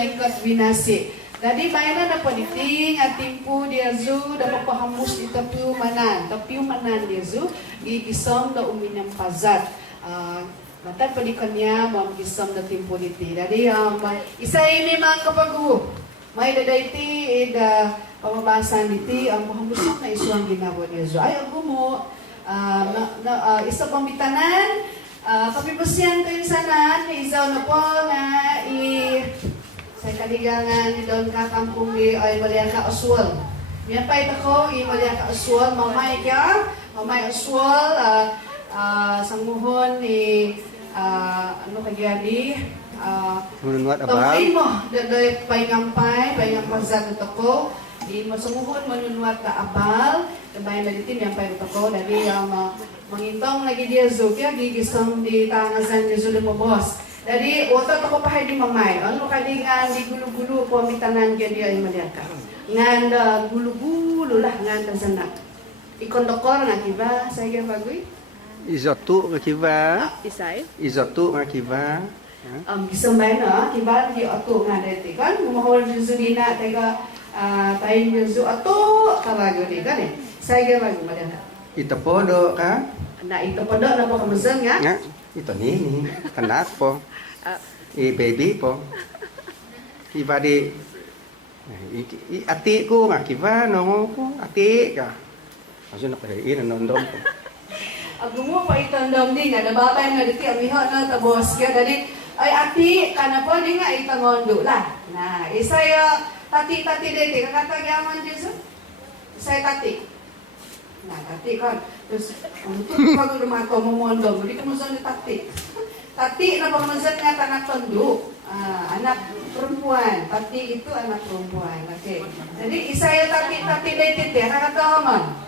naikot binasi. Jadi bayana na paniting at timpu dia zu dapat pahamus di tapiu manan dia zu gigisam da uminyang pazat. Matan padikannya mam gisam da timpu diti. Jadi isa ini mang kapagu. May dadaiti ida pamabasan diti ang pahamus na isuang ginagawa dia zu. Ay agumo isa pambitanan tapi besian tayo sana izaw na po nga sa kaligangan ni Don Kakampung di ay Maliaka Aswal. Yan pa ito ko, Maliaka Aswal, mamay Aswal, sanguhon ni, ano kaya di, tongkay mo, daday paingang pazat ito ko, di masanguhon manunwat na abal, kabayan na ditin, yan pa ito ko, dali mangintong lagi dia zo, kaya gigisong di tangazan ni Zulo mo boss. Jadi, otot ako pahay di mamay. Ano kali nga di gulu-gulu ko amitanan kaya di ay Maliaka. Nga gulu-gulu lah nga sana. Ikondokor nga kiba, saya bagoy. Izotu nga kiba. Isay? Izotu nga kiba. Gisambay na, kiba di otu nga dati kan. Umahol juzu dina, tega tayo juzu otu kabago di kan eh. Saya bagoy Maliaka. Itapodo ka? Na itapodo na po kamazan nga? Nga. Ito nini, anak po. Baby po. Kiba di ati ko nga kiba no ko ati ka. Aso na kaya nondom ko. Agumo pa itandom di nga nababay nga diti amiho na tabos ka dali ay ati kana po di nga itangondo la. Na isay tati diti kakatagyaman Jesu. Isay tati. Nah, tati kan, terus untuk kalau rumah kau memondong, jadi kemudian tati. Tati nama kemudian nyata anak tunduk, anak perempuan. Tati itu anak perempuan. Oke. Jadi isaya tati detit ya, kakak tahaman.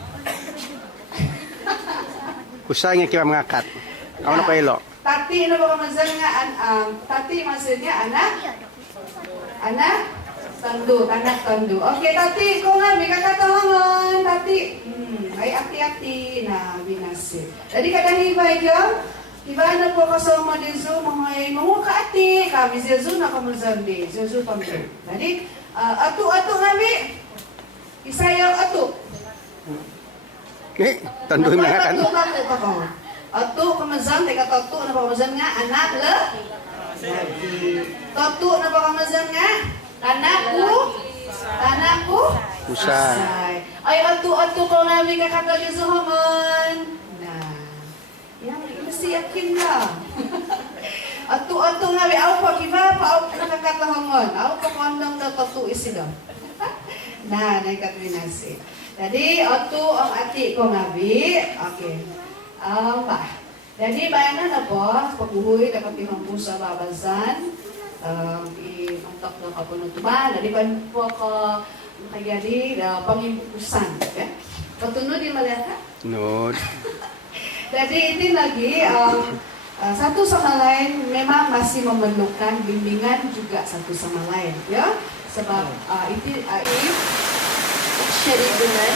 Kusanya kira mengangkat. Kamu nak elok. Tati nama kemudian tati maksudnya anak tandu. Oke, tati kau ngambil kakak tahaman, tati. Ay hati-hati na binasi. Jadi kadang hibay dyan, iba na po kasama din zo, mga ati, kami zo na kamazandi, zo pamilya. Jadi, atu kami, isayaw atu. Tanduhin na kan. Atu kamazan, teka tatu na kamazan nga, anak le. Tatu na kamazan nga, anakku. Usay. Ay atu ko namin kakatali sa haman. Nah, yang mesti yakin lah. atu namin au pa kiba pa au nakakatahangon. Au pa kondong na tatu isida. Nah, naikatrinasi. Jadi atu ang ati ko nabi. Okay. Bah. Jadi bayanan na po, pagbuhui dapat dimampu sa babazan. Imantok ng kapunutuban. Jadi po ko kayari pangimpusan ya. Patunod di Maliaka? Nod. Jadi ini lagi satu sama lain memang masih memerlukan bimbingan juga satu sama lain ya. Sebab itu syari'unan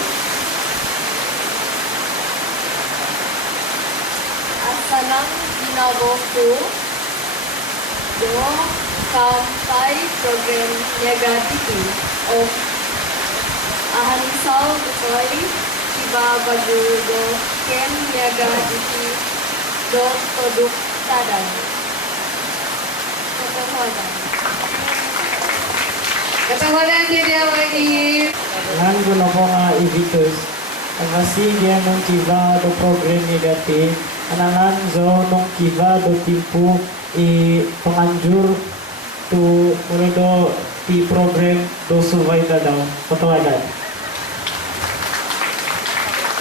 asanang ginagawa do sampai program negatif of Ahanisal Bukoy, Kiba Bagudo, Ken Yaga Diki, Dot Produk Tadan. Katawanan din niya lagi. Ngan gulo ko nga ibitus. Ang masih dia nung kiba do program negatif. Anangan zo nung kiba do timpu penganjur tu mulido di program do survey daw. Katawanan.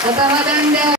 Katawanan